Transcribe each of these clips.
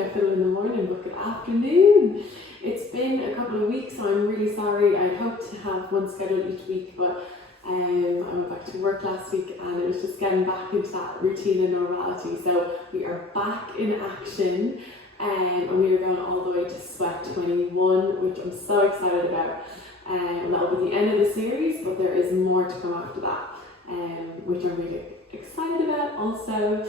I film in the morning, but good afternoon. It's been a couple of weeks, so I'm really sorry. I'd hoped to have one scheduled each week, but I went back to work last week and it was just getting back into that routine and normality. So we are back in action, and we are going all the way to Sweat 21, which I'm so excited about. And that will be the end of the series, but there is more to come after that, which I'm really excited about also.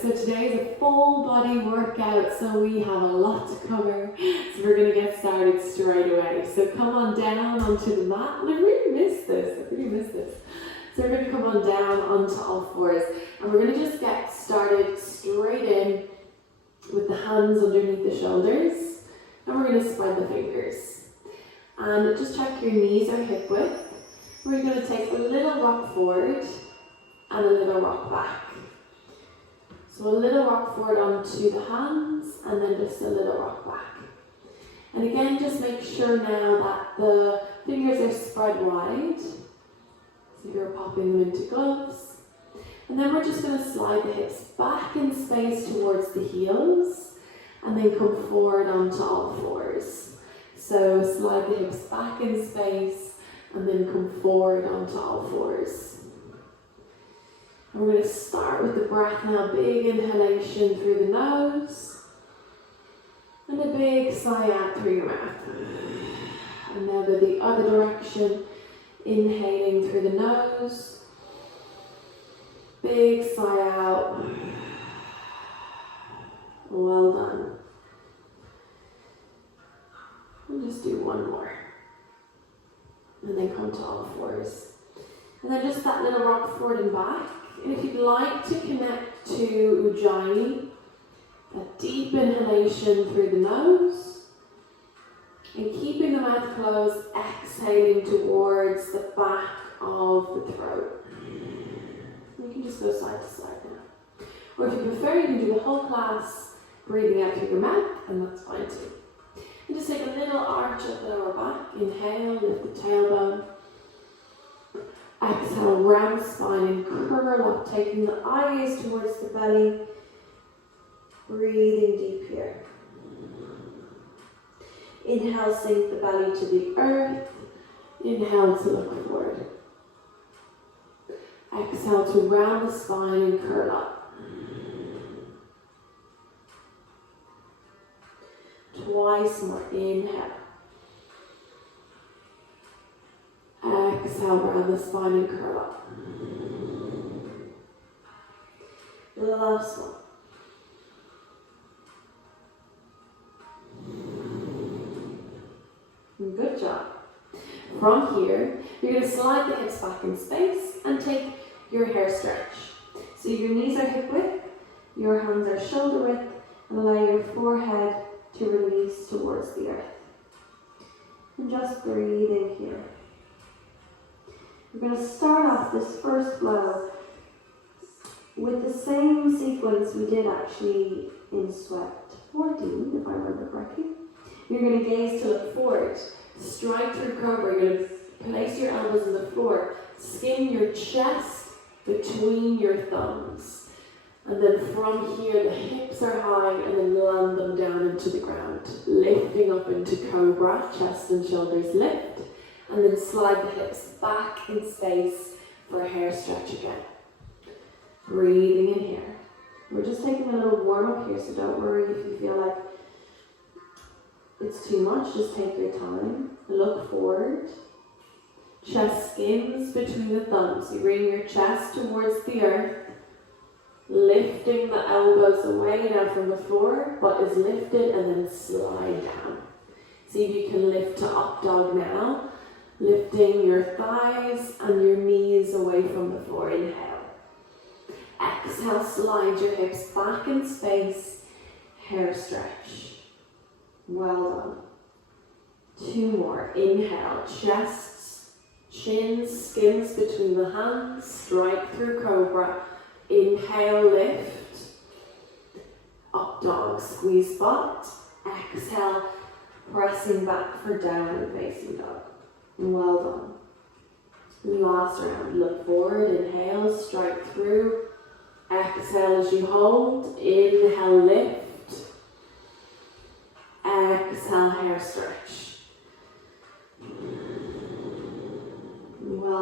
So today is a full body workout, so we have a lot to cover. So we're going to get started straight away. So come on down onto the mat. And I really missed this. So we're going to come on down onto all fours, and we're going to just get started straight in with the hands underneath the shoulders, and we're going to spread the fingers. And just check your knees are hip width. We're going to take a little rock forward and a little rock back. So a little rock forward onto the hands and then just a little rock back. And again, just make sure now that the fingers are spread wide. So you're popping them into gloves. And then we're just going to slide the hips back in space towards the heels and then come forward onto all fours. So slide the hips back in space and then come forward onto all fours. And we're going to start with the breath now. Big inhalation through the nose and a big sigh out through your mouth. And now go the other direction, inhaling through the nose, big sigh out. Well done. And just do one more. And then come to all fours. And then just that little rock forward and back. And if you'd like to connect to Ujjayi, a deep inhalation through the nose, and keeping the mouth closed, exhaling towards the back of the throat. You can just go side to side now. Or if you prefer, you can do the whole class breathing out through your mouth, and that's fine too. And just take a little arch of the lower back. Inhale, lift the tailbone. Exhale, round the spine and curl up, taking the eyes towards the belly. Breathing deep here. Inhale, sink the belly to the earth. Inhale to look forward. Exhale to round the spine and curl up. Twice more. Inhale. Exhale, round the spine and curl up. The last one. Good job. From here, you're going to slide the hips back in space and take your hair stretch. So your knees are hip width, your hands are shoulder width, and allow your forehead to release towards the earth. And just breathe in here. We're going to start off this first flow with the same sequence we did actually in Sweat 14, if I remember correctly. You're going to gaze to look forward, strike through cobra. You're going to place your elbows on the floor, skin your chest between your thumbs. And then from here, the hips are high, and then land them down into the ground. Lifting up into cobra, chest and shoulders lift. And then slide the hips back in space for a hair stretch again. Breathing in here. We're just taking a little warm up here, so don't worry if you feel like it's too much. Just take your time. Look forward. Chest skins between the thumbs. You bring your chest towards the earth. Lifting the elbows away now from the floor. Butt is lifted and then slide down. See if you can lift to up dog now. Lifting your thighs and your knees away from the floor. Inhale. Exhale, slide your hips back in space. Hair stretch. Well done. Two more. Inhale. Chest, chin, skins between the hands. Strike through cobra. Inhale, lift. Up dog, squeeze butt. Exhale, pressing back for downward facing dog. Well done. Last round. Look forward. Inhale, strike through. Exhale as you hold. Inhale, lift.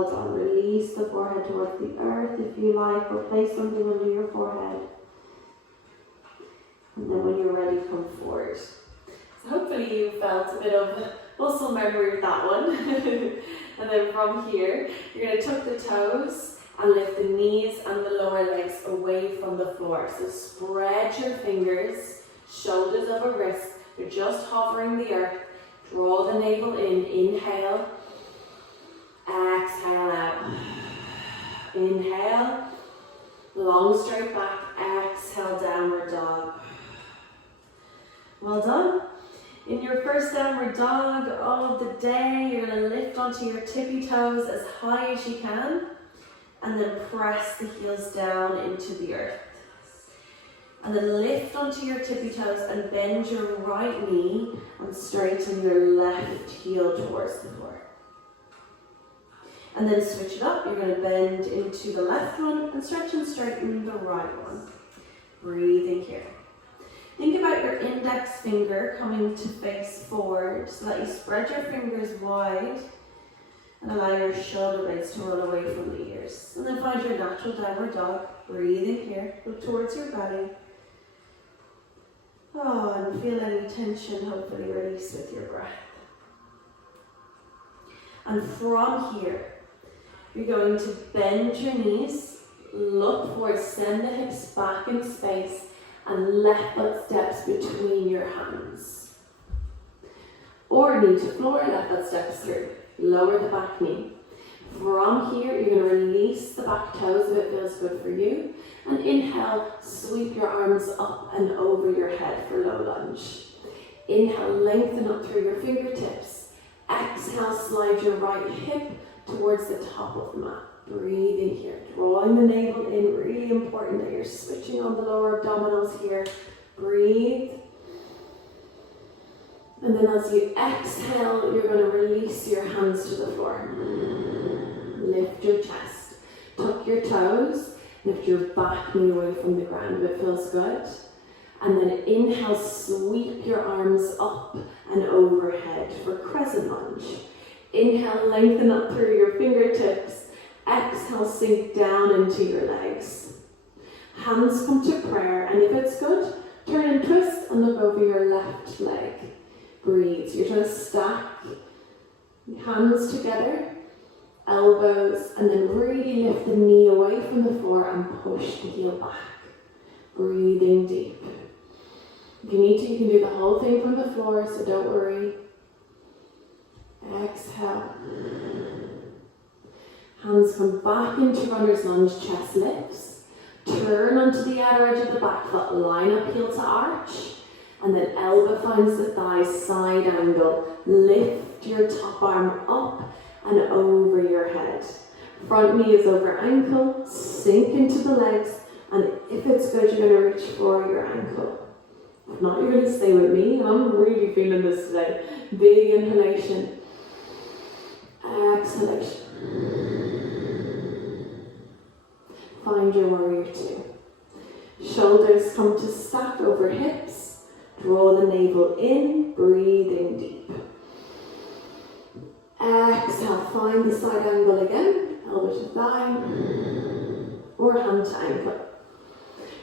Well done. Release the forehead towards the earth if you like, or place something under your forehead. And then when you're ready, come forward. So hopefully you felt a bit of muscle memory with that one. And then from here, you're going to tuck the toes and lift the knees and the lower legs away from the floor. So spread your fingers, shoulders over wrists. You're just hovering the earth. Draw the navel in. Inhale. Exhale out. Inhale. Long straight back. Exhale, downward dog. Well done. In your first downward dog of the day, you're going to lift onto your tippy toes as high as you can. And then press the heels down into the earth. And then lift onto your tippy toes and bend your right knee and straighten your left heel towards the floor. And then switch it up. You're going to bend into the left one and stretch and straighten the right one. Breathing here. Think about your index finger coming to face forward so that you spread your fingers wide and allow your shoulder blades to roll away from the ears. And then find your natural downward dog. Breathing here. Look towards your belly. Oh, and feel any tension hopefully release with your breath. And from here, you're going to bend your knees, look forward, send the hips back in space, and left foot steps between your hands. Or knee to floor, left foot steps through. Lower the back knee. From here, you're going to release the back toes if it feels good for you. And inhale, sweep your arms up and over your head for low lunge. Inhale, lengthen up through your fingertips. Exhale, slide your right hip towards the top of the mat. Breathing here, drawing the navel in. Really important that you're switching on the lower abdominals here. Breathe. And then as you exhale, you're going to release your hands to the floor. Lift your chest. Tuck your toes. Lift your back knee away from the ground if it feels good. And then inhale, sweep your arms up and overhead for Crescent Lunge. Inhale, lengthen up through your fingertips. Exhale, sink down into your legs. Hands come to prayer, and if it's good, turn and twist and look over your left leg. Breathe. You're trying to stack hands together, elbows, and then really lift the knee away from the floor and push the heel back. Breathing deep. If you need to, you can do the whole thing from the floor, so don't worry. Exhale. Hands come back into runner's lunge, chest lifts. Turn onto the outer edge of the back foot, line up heel to arch. And then elbow finds the thigh, side angle. Lift your top arm up and over your head. Front knee is over ankle, sink into the legs. And if it's good, you're going to reach for your ankle. If not, you're going to stay with me. I'm really feeling this today. Big inhalation. Exhalation. Find your warrior two. Shoulders come to stack over hips. Draw the navel in, breathing deep. Exhale, find the side angle again. Elbow to thigh or hand to ankle.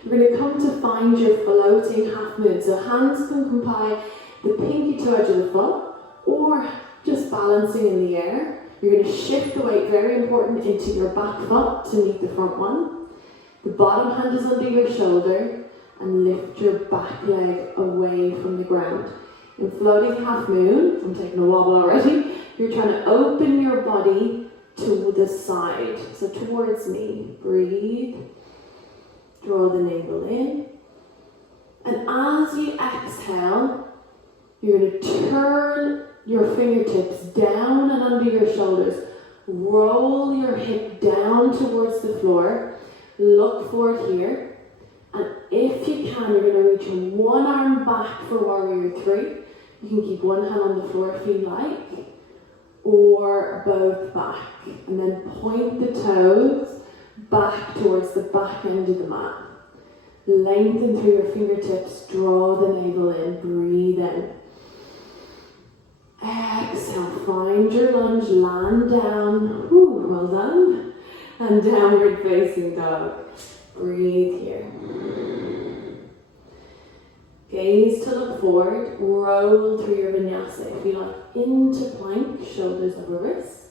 You're going to come to find your floating half moon. So hands can comply the pinky toe edge of the foot or just balancing in the air. You're going to shift the weight, very important, into your back foot to meet the front one. The bottom hand is under your shoulder and lift your back leg away from the ground. In floating half moon, I'm taking a wobble already, you're trying to open your body to the side, so towards me. Breathe. Draw the navel in. And as you exhale, you're going to turn your fingertips down and under your shoulders. Roll your hip down towards the floor. Look forward here. And if you can, you're going to reach one arm back for warrior three. You can keep one hand on the floor if you like. Or both back. And then point the toes back towards the back end of the mat. Lengthen through your fingertips. Draw the navel in. Breathe in. Exhale, find your lunge, land down. Whew. Well done. And downward facing dog. Breathe here. Gaze to look forward, roll through your vinyasa. If you like, into plank, shoulders over wrists.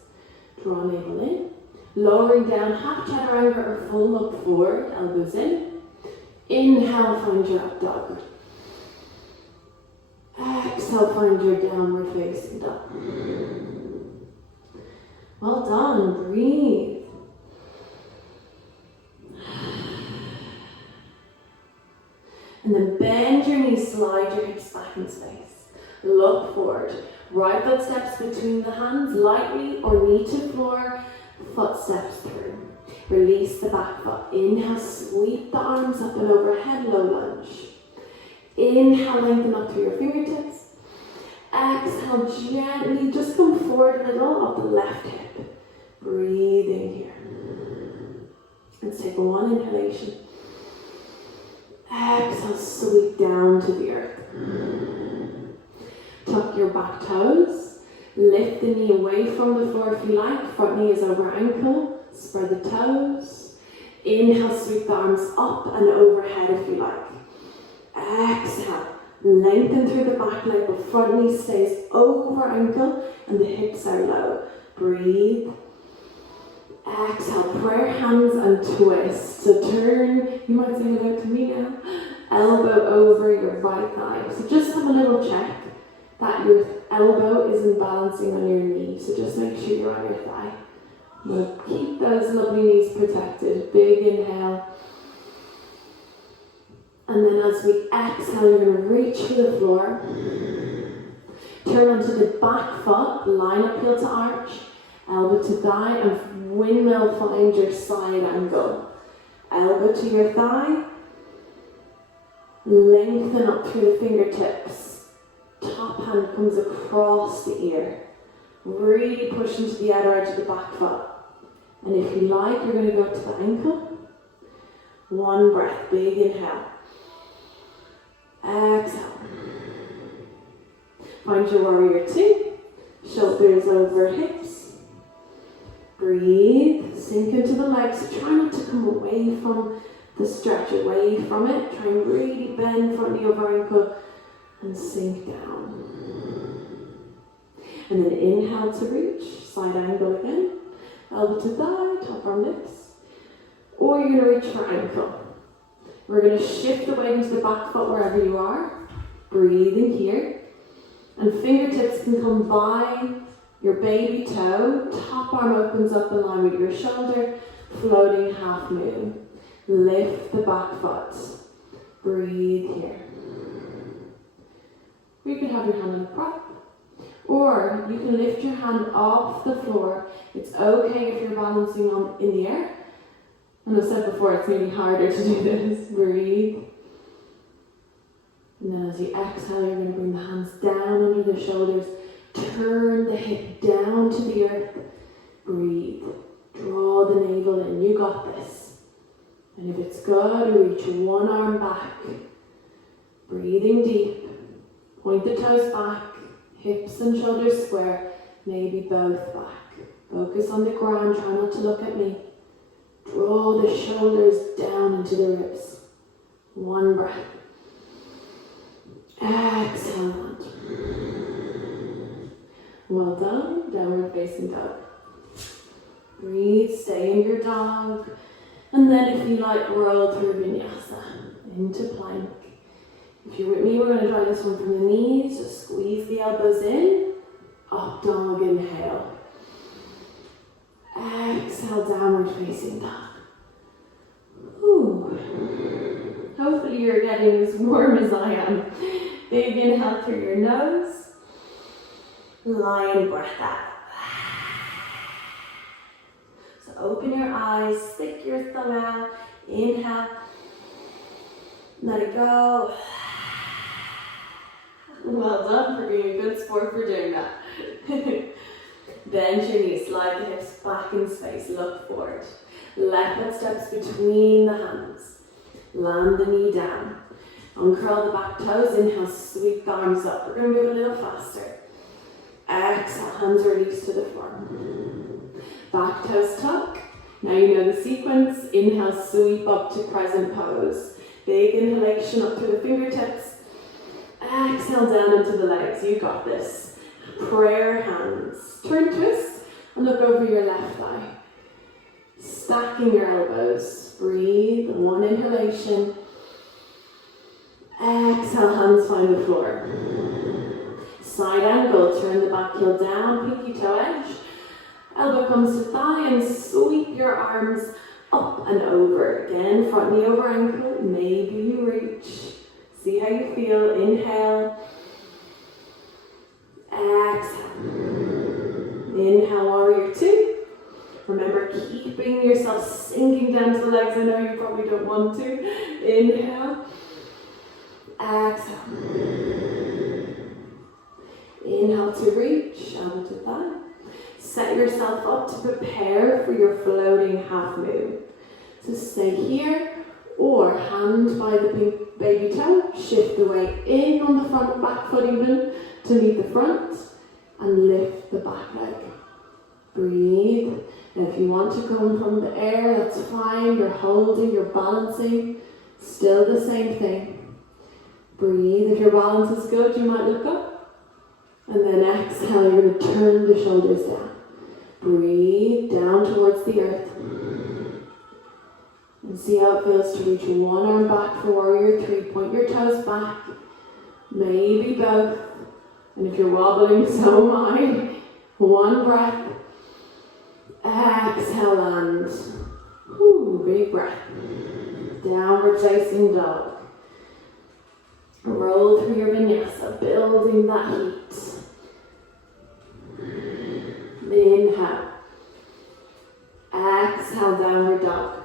Draw navel in. Lowering down, half chaturanga or full look forward, elbows in. Inhale, find your up dog. Exhale, find your downward facing dog. Well done, breathe. And then bend your knees, slide your hips back in space. Look forward. Right foot steps between the hands lightly or knee to floor, foot steps through. Release the back foot. Inhale, sweep the arms up and overhead, low lunge. Inhale, lengthen up through your fingertips. Exhale, gently just come forward a little up the left hip. Breathing here. Let's take one inhalation. Exhale, sweep down to the earth. Tuck your back toes. Lift the knee away from the floor if you like. Front knee is over ankle. Spread the toes. Inhale, sweep the arms up and overhead if you like. Exhale, lengthen through the back leg. The front knee stays over ankle and the hips are low. Breathe. Exhale, prayer hands and twist. So turn, you might say it out to me now, elbow over your right thigh. So just have a little check that your elbow isn't balancing on your knee. So just make sure you're on your thigh. Now keep those lovely knees protected. Big inhale. And then as we exhale, you're going to reach for the floor. Turn onto the back foot, line up heel to arch. Elbow to thigh and windmill, find your side angle. Elbow to your thigh. Lengthen up through the fingertips. Top hand comes across the ear. Really push into the outer edge of the back foot. And if you like, you're going to go to the ankle. One breath, big inhale. Exhale. Find your warrior two. Shoulders over hips. Breathe, sink into the legs. So try not to come away from the stretch, away from it. Try and really bend front knee over ankle and sink down. And then inhale to reach, side angle again. Elbow to thigh, top arm lifts. Or you're going to reach for ankle. We're going to shift the weight into the back foot wherever you are. Breathing here. And fingertips can come by your baby toe. Top arm opens up in line with your shoulder. Floating half moon. Lift the back foot. Breathe here. Or you can have your hand on a prop. Or you can lift your hand off the floor. It's okay if you're balancing in the air. And I've said before, it's maybe harder to do this. Breathe. And then as you exhale, you're going to bring the hands down under the shoulders. Turn the hip down to the earth. Breathe. Draw the navel in. You got this. And if it's good, reach one arm back. Breathing deep. Point the toes back. Hips and shoulders square. Maybe both back. Focus on the ground. Try not to look at me. Draw the shoulders down into the ribs. One breath. Exhale, land. Well done. Downward facing dog. Breathe, stay in your dog. And then if you like, roll through vinyasa into plank. If you're with me, we're going to try this one from the knees. Just squeeze the elbows in. Up dog, inhale. Exhale, downward facing dog. Ooh. Hopefully you're getting as warm as I am. Big inhale through your nose. Lion breath out. So open your eyes, stick your thumb out. Inhale. Let it go. Well done for being a good sport for doing that. Bend your knees, slide the hips back in space, look forward. Left foot steps between the hands. Land the knee down. Uncurl the back toes, inhale, sweep the arms up. We're going to move a little faster. Exhale, hands release to the floor. Back toes tuck. Now you know the sequence. Inhale, sweep up to crescent pose. Big inhalation up to the fingertips. Exhale down into the legs. You got this. Prayer hands. Turn twist and look over your left thigh. Stacking your elbows. Breathe. One inhalation. Exhale, hands find the floor. Side angle. Turn the back heel down. Pinky toe edge. Elbow comes to thigh and sweep your arms up and over. Again, front knee over ankle. Maybe you reach. See how you feel. Inhale. Exhale. Inhale, warrior two. Remember, keeping yourself sinking down to the legs. I know you probably don't want to. Inhale. Exhale. Inhale to reach, elbow to thigh. Set yourself up to prepare for your floating half moon. So stay here or hand by the big baby toe. Shift the weight in on the front back foot even to meet the front and lift the back leg. Breathe. And if you want to come from the air, that's fine. You're holding, you're balancing. Still the same thing. Breathe. If your balance is good, you might look up. And then exhale, you're going to turn the shoulders down. Breathe down towards the earth. And see how it feels to reach one arm back for warrior three. Point your toes back. Maybe both. And if you're wobbling, so am I. One breath. Exhale, land. Big breath. Downward facing dog. Roll through your vinyasa, building that heat. Inhale. Exhale, downward dog.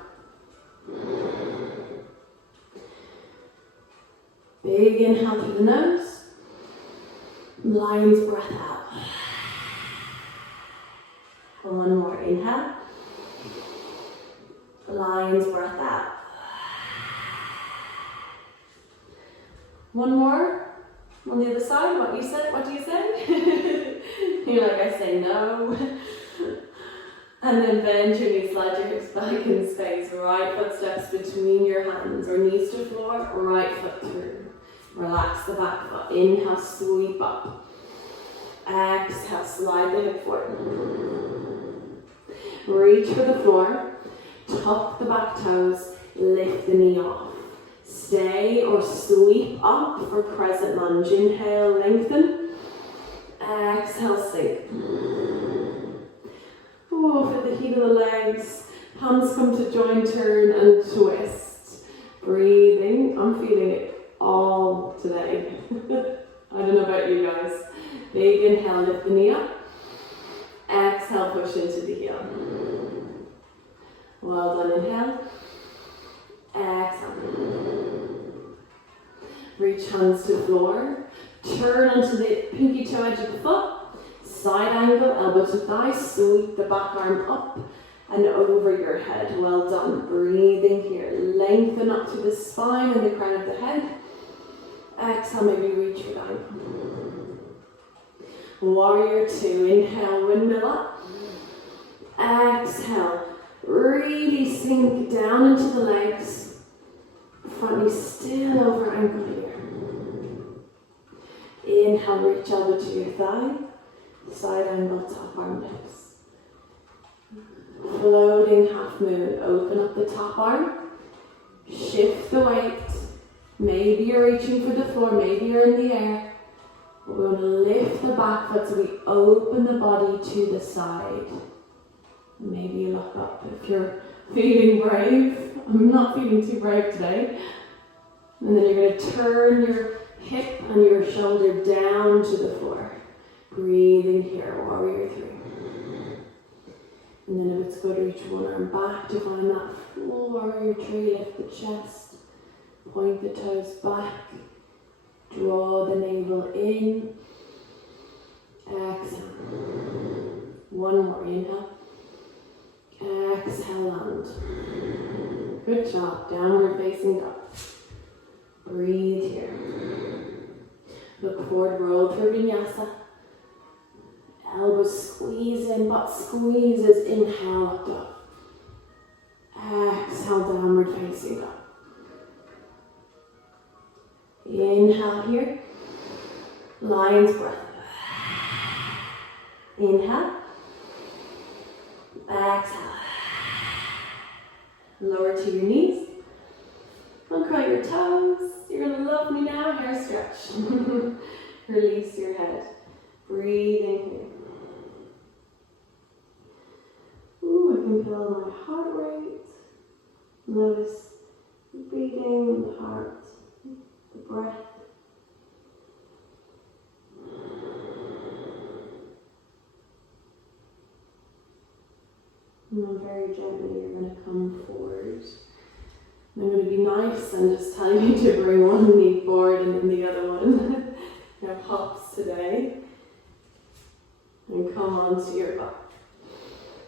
Big inhale through the nose. Lion's breath out. One more inhale. Lion's breath out. One more. On the other side, what do you say? You're like, I say no. And then bend your knees, slide your hips back in space. Right foot steps between your hands, or knees to floor, right foot through. Relax the back foot. Inhale, sweep up. Exhale, slide the hip forward. Reach for the floor. Tuck the back toes. Lift the knee off. Stay or sweep up for crescent lunge. Inhale, lengthen. Exhale, sink. For the heat of the legs. Hands come to join, turn and twist. Breathing. I'm feeling it all today. I don't know about you guys. Big inhale, lift the knee up. Exhale, push into the heel. Well done, inhale. Exhale. Reach hands to floor. Turn onto the pinky toe edge of the foot. Side angle, elbow to thigh. Sweep the back arm up and over your head. Well done. Breathing here. Lengthen up to the spine and the crown of the head. Exhale, maybe reach for down. Warrior two. Inhale, windmill up. Exhale. Really sink down into the legs. Front knee still over ankle here. Inhale, reach elbow to your thigh. Side angle, top arm lifts. Floating half moon. Open up the top arm. Shift the weight. Maybe you're reaching for the floor, maybe you're in the air. But we're going to lift the back foot so we open the body to the side. Maybe you look up if you're feeling brave. I'm not feeling too brave today. And then you're going to turn your hip and your shoulder down to the floor. Breathing here, warrior three. And then if it's good, reach one arm back to find that full warrior three. Lift the chest. Point the toes back. Draw the navel in. Exhale. One more inhale. Exhale, land. Good job. Downward facing dog. Breathe here. Look forward, roll through vinyasa. Elbows squeeze in, butt squeezes, inhale, up dog. Exhale, downward facing dog. Inhale here, lion's breath. Inhale, exhale. Lower to your knees, uncurl your toes. You're gonna love me now, hair stretch. Release your head, breathing here. Ooh, I can feel my heart rate. Notice the beating, the heart, the breath. And then very gently, you're going to come forward. And I'm going to be nice and just tell you to bring one knee forward and then the other one. No hops today. And come onto your back.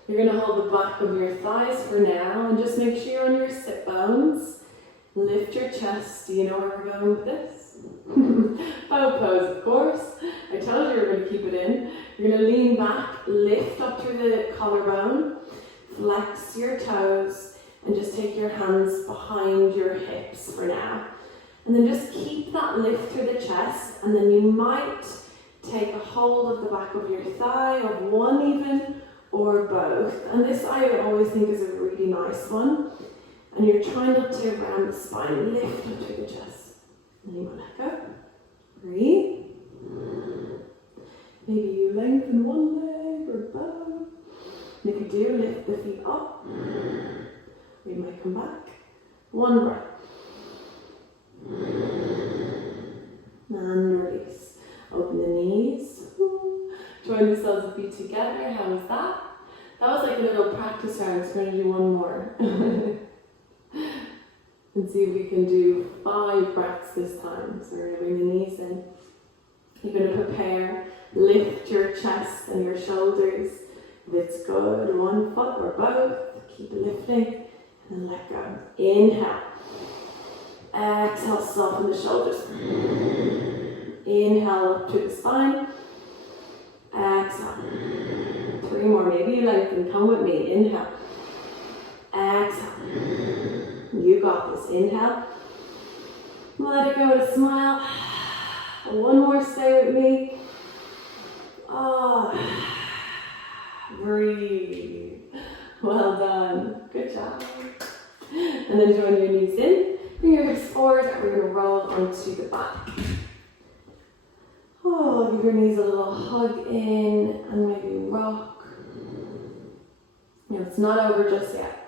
You're going to hold the back of your thighs for now and just make sure you're on your sit bones. Lift your chest. Do you know where we're going with this? Bow pose, of course. I told you we're going to keep it in. You're going to lean back, lift up through the collarbone, flex your toes, and just take your hands behind your hips for now. And then just keep that lift through the chest, and then you might take a hold of the back of your thigh, of one even, or both. And this I always think is a really nice one. And you're trying not to round the spine, lift up through the chest. And then you want to let go. Breathe. Maybe you lengthen one leg or both. And if you do, lift the feet up. We might come back. One breath. And release. Open the knees. Join the soles of feet together. How was that? That was like a little practice round. So we're going to do one more. And see if we can do 5 breaths this time. So we're going to bring the knees in. You're going to prepare. Lift your chest and your shoulders. If it's good, one foot or both. Keep lifting and let go. Inhale. Exhale, soften the shoulders. Inhale up to the spine. Exhale. 3 more. Maybe you lengthen. Come with me. Inhale. Exhale. You got this. Inhale. Let it go to smile. One more. Stay with me. Breathe. Well done. Good job. And then join your knees in. Bring your hips forward. We're going to roll onto the back. Give your knees a little hug in and maybe rock. It's not over just yet.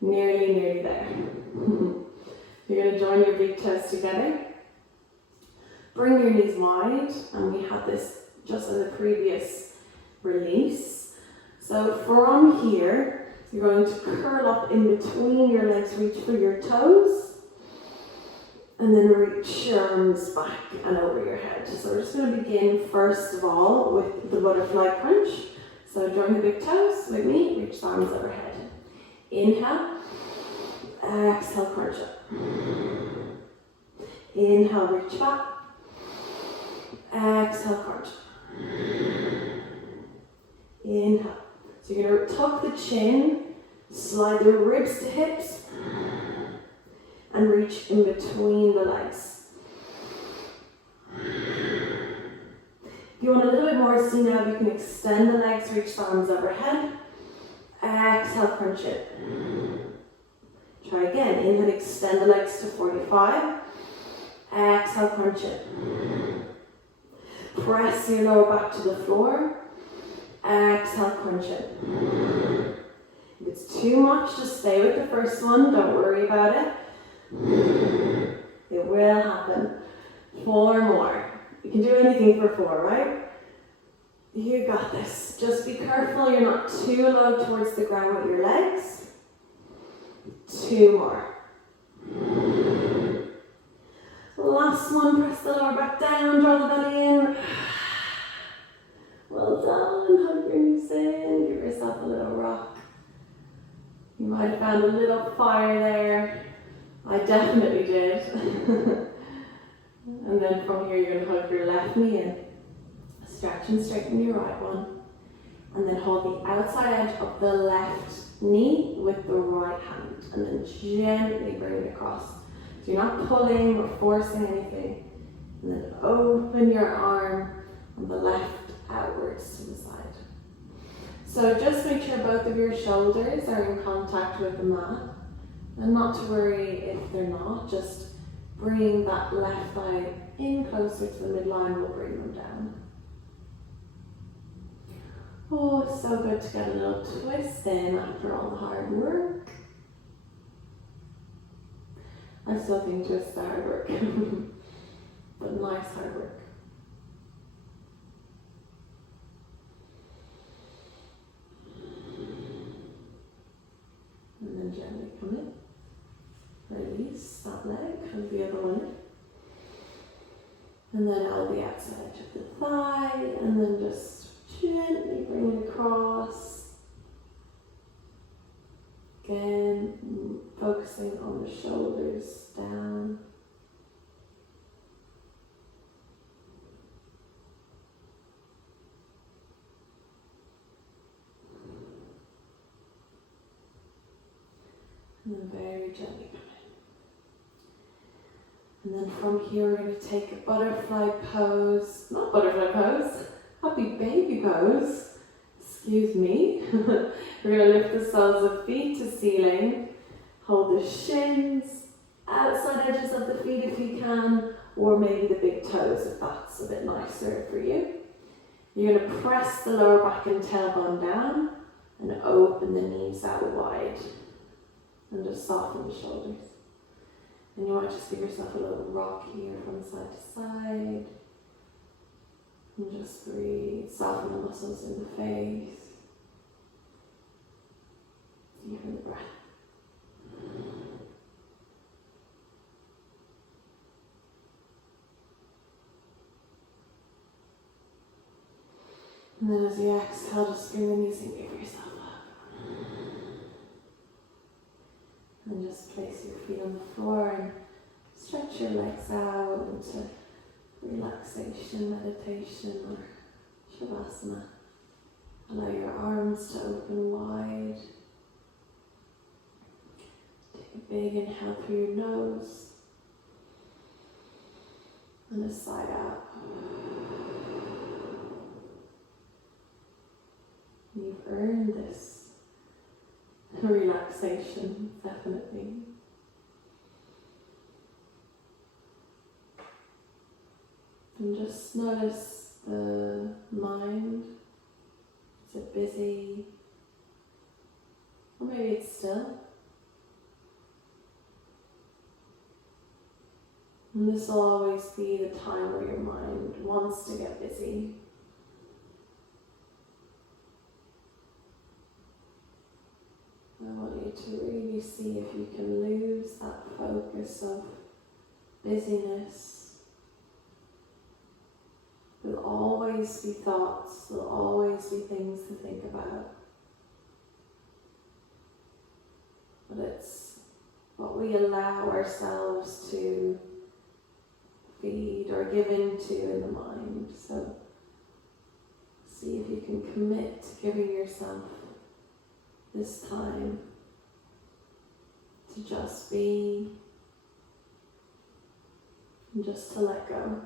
Nearly there. You're going to join your big toes together. Bring your knees wide, and we had this just in the previous release. So from here, you're going to curl up in between your legs, reach for your toes, and then reach your arms back and over your head. So we're just going to begin first of all with the butterfly crunch. So join the big toes with me, reach the arms overhead. Inhale, exhale, crunch up. Inhale, reach back. Exhale, crunch up. Inhale. So you're going to tuck the chin, slide the ribs to hips, and reach in between the legs. If you want a little bit more, see now you can extend the legs, reach the arms overhead. Exhale, crunch it. Try again. Inhale, extend the legs to 45. Exhale, crunch it. Press your lower back to the floor. Exhale, crunch it. If it's too much, just stay with the first one. Don't worry about it. It will happen. 4 more. You can do anything for 4, right? You got this. Just be careful you're not too low towards the ground with your legs. 2 more. Last one, press the lower back down, draw the belly in. Well done, hug your knees in, give yourself a little rock. You might have found a little fire there. I definitely did. And then from here you're going to hug your left knee in. Stretch and straighten your right one. And then hold the outside edge of the left knee with the right hand. And then gently bring it across. So you're not pulling or forcing anything. And then open your arm on the left outwards to the side. So just make sure both of your shoulders are in contact with the mat. And not to worry if they're not, just bring that left thigh in closer to the midline, we'll bring them down. Oh, it's so good to get a little twist in after all the hard work. I still think twists are hard work, but nice hard work. And then gently come in. Release that leg, and the other one in. And then out the outside edge of the thigh, and then just gently bring it across. Again, focusing on the shoulders down. And then very gently come in. And then from here we're going to take a butterfly pose. Not butterfly pose, happy baby pose. Excuse me. We're going to lift the soles of feet to ceiling. Hold the shins, outside edges of the feet if you can, or maybe the big toes if that's a bit nicer for you. You're going to press the lower back and tailbone down and open the knees out wide. And just soften the shoulders. And you might just give yourself a little rock here from side to side. And just breathe. Soften the muscles in the face. Deepen the breath. And then as you exhale, just bring the knees and give yourself up. And just place your feet on the floor and stretch your legs out into relaxation, meditation, or shavasana. Allow your arms to open wide. Take a big inhale through your nose and a side out. You've earned this relaxation, definitely. And just notice the mind. Is it busy? Or maybe it's still. And this will always be the time where your mind wants to get busy. I want you to really see if you can lose that focus of busyness. There'll always be thoughts, there'll always be things to think about. But it's what we allow ourselves to feed or give into in the mind. So see if you can commit to giving yourself this time to just be and just to let go.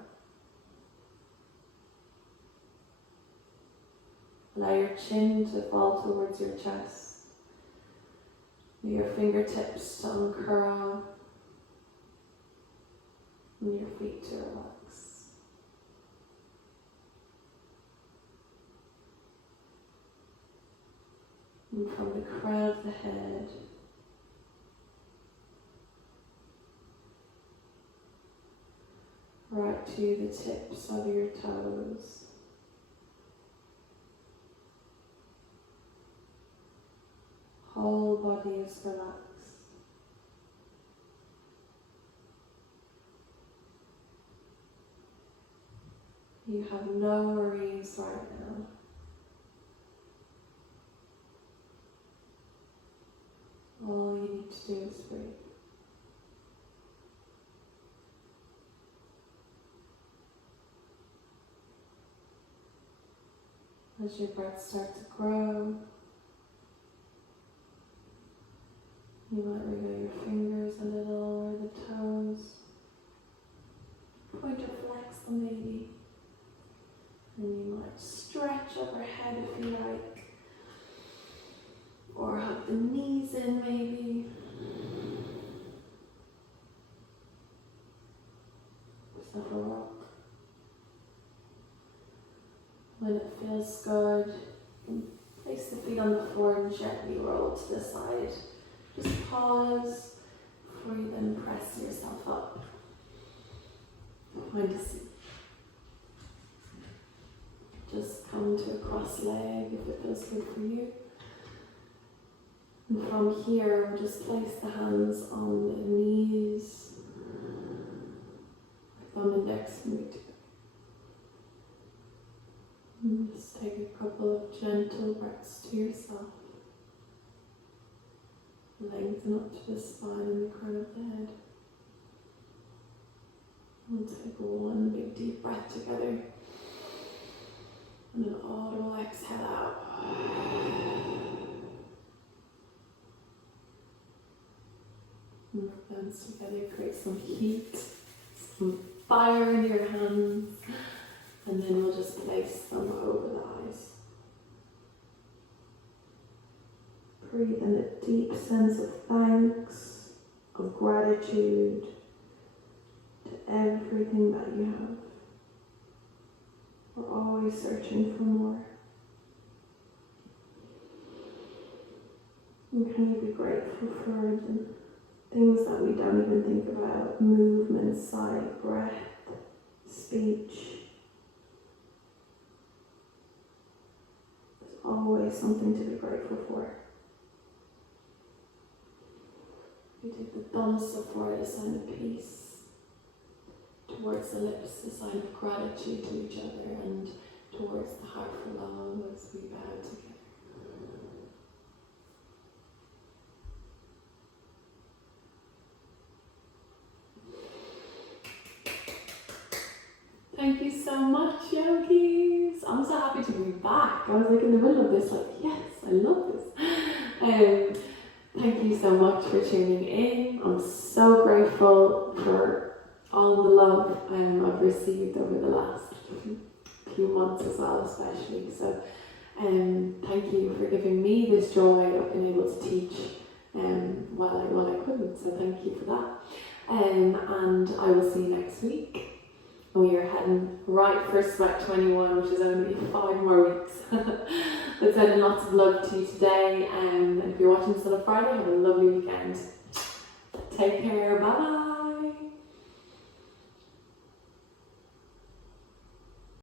Allow your chin to fall towards your chest, your fingertips to uncurl, and your feet to relax. And from the crown of the head, right to the tips of your toes. Whole body is relaxed. You have no worries right now. All you need to do is breathe. As your breath starts to grow, you might wiggle your fingers a little, or the toes. Point or flex them maybe. And you might stretch overhead if you like. Or hug the knees in maybe. Just have a rock. When it feels good, place the feet on the floor and gently roll to the side. Just pause before you then press yourself up. Find a seat. Just come to a cross leg if it feels good for you. And from here, just place the hands on the knees. Thumb index finger together. And just take a couple of gentle breaths to yourself. Lengthen up to the spine and the crown of the head. And take one big deep breath together. And an audible exhale out. Move hands together, create some heat, some fire in your hands. And then we'll just place them over the eyes. Breathe in a deep sense of thanks, of gratitude to everything that you have. We're always searching for more. And can you be grateful for the things that we don't even think about? Movement, sight, breath, speech. There's always something to be grateful for. You take the thumbs to forward, a sign of peace. Towards the lips, a sign of gratitude to each other, and towards the heart for love as we bow together. Thank you so much, yogis. I'm so happy to be back. I was like in the middle of this, like, yes, I love this. Thank you so much for tuning in. I'm so grateful for all the love I've received over the last few months as well, especially. So thank you for giving me this joy of being able to teach while I couldn't. So thank you for that. And I will see you next week. We are heading right for Sweat 21, which is only 5 more weeks. But sending lots of love to you today. And if you're watching this on a Friday, have a lovely weekend. Take care. Bye bye.